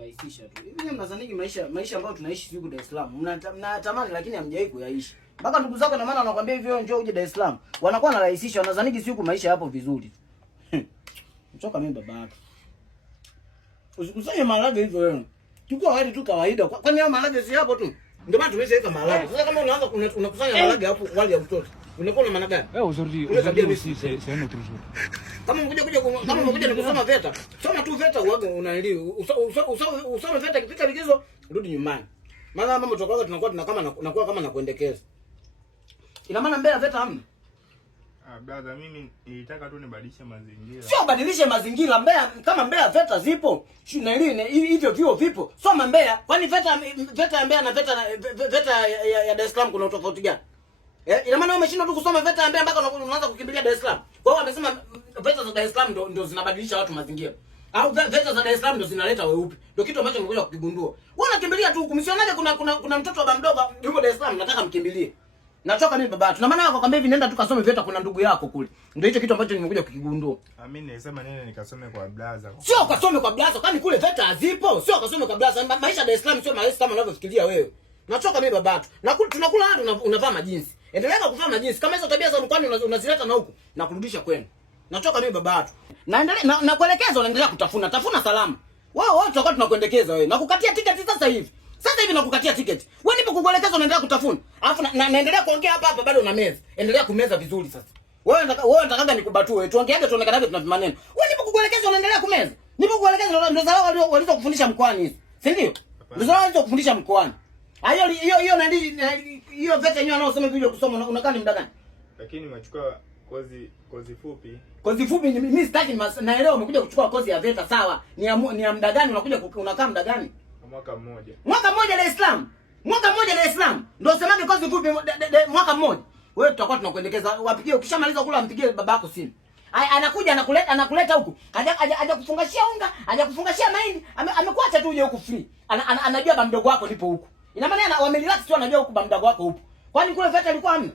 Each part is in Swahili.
Rahisisha tu. Hivi mnadhani maisha ambayo tunaishi siku Dar es Salaam. Mnatamani lakini hamjawahi kuyaishi. Mpaka ndugu zako na maana wanakuambia hivyo njoo uje Dar es Salaam. Wanakuwa wanarahisisha, wanadhani siku maisha yapo vizuri. Mchoka mimi baba yako. Usikusanye maharage hivyo wewe. Chukua wali tu kawaida. Kwani hao maharage si hapo tu? Ndio maana tumeshaweka maharage. Sasa kama unaanza unakusanya maharage hapo wali ya mtoto. Unakuwa na maana gani? Aujourd'hui c'est un autre jour. Kama umekuja ni kusoma VETA. Soma tu VETA uage unaelewa. Usome VETA kipita likizo rudi nyumbani. Maana mambo tutokaga tunakuwa kama nakuendekeza. Ina maana Mbeya VETA hamna? Brother, mimi nilitaka tu nibadilishe mazingira. Sio badilishe mazingira Mbeya, kama Mbeya VETA zipo, shule hivyo vio vipo. Soma Mbeya, kwani VETA ya Mbeya na VETA ya Dar es Salaam kuna tofauti gani? Ina maana umeshindwa tu kusoma VETA ya Mbeya mpaka unaanza kukimbilia Dar es Salaam. Kwa hiyo wamesema VETA za Dar es Salaam ndio zinabadilisha watu mazingira. Au VETA za Dar es Salaam ndio zinaleta weupe. Ndio kitu ambacho nimekuja kukigundua. Wewe unakimbilia tu kumisionaje kuna mtoto wa baba mdogo yuko Dar es Salaam nataka mkimbilie. Nachoka mimi baba. Tuna maana wakwambia hivi nenda tukasome VETA kuna ndugu yako kule. Ndio hicho kitu ambacho nimekuja kukigundua. Mimi nilisema nene nikasome kwa blaza. Sio ukasome kwa blaza, kwani kule VETA hazipo. Sio ukasome kwa blaza. Maisha ya Dar es Salaam sio maisha kama unavyofikiria wewe. Nachoka mimi baba tu. Na tunakula watu unavaa majinsi. Endelea kuvaa majinsi. Kama hizo tabia za mkwani unazileta na huku na kurudisha kwenu. Nachoka mimi baba tu. Naendelea na kuelekeza unaendelea tafuna salama. Wewe tutakuwa tunakuendekeza wewe. Nakukatia tiketi sasa hivi. Sasa hivi nakukatia tiketi. Wewe nipo kukuelekeza unaendelea kutafuna. Alafu naendelea kuongea hapa bado una meza. Endelea kumeza vizuri sasa. Wewe unataka nikubatue. Tuongeaje tuonekanaje tuna maneno. Wewe nipo kukuelekeza unaendelea kumeza. Nipo kukuelekeza ndio zao walizokufundisha mkoani hizi. Si ndio? Ndio zao walizokufundisha mkoani. Hiyo VETA yenyewe anaosema vile kusoma unakaa ni muda gani? Lakini nimechukua kozi fupi. Kozi fupi mimi sitaki naelewa umekuja kuchukua kozi ya VETA sawa. Ni ya muda gani unakuja unakaa muda gani? Mwaka mmoja. Mwaka mmoja Dar es Salaam. Mwaka mmoja Dar es Salaam. Ndio semaje kozi fupi mwaka mmoja. Wewe tutakuwa tunakuelekeza wapigie ukishamaliza kula mpigie babako simu. Anakuja anakuleta huku. Haja kufungashia unga, haja kufungashia mahindi. Amekuacha tu uje huku free. Anajua baba mdogo wako lipo huku. Ina maana wamerelax tu anajua huku baba mdogo wako upo. Kwani kule VETA ilikuwa hamna?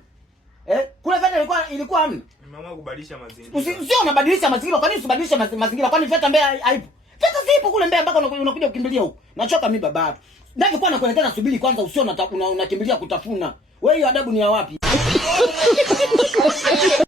Kule VETA ilikuwa hamna. Nimeamua kubadilisha mazingira. Sio unabadilisha mazingira, kwani usibadilishe mazingira? Kwani VETA Mbeya haipo? VETA zipo kule Mbeya mpaka unakuja kukimbilia huku. Nachoka mimi baba yako. Ndio nakuelekeza subiri kwanza usio unakimbilia kutafuna. Wewe hiyo adabu ni ya wapi?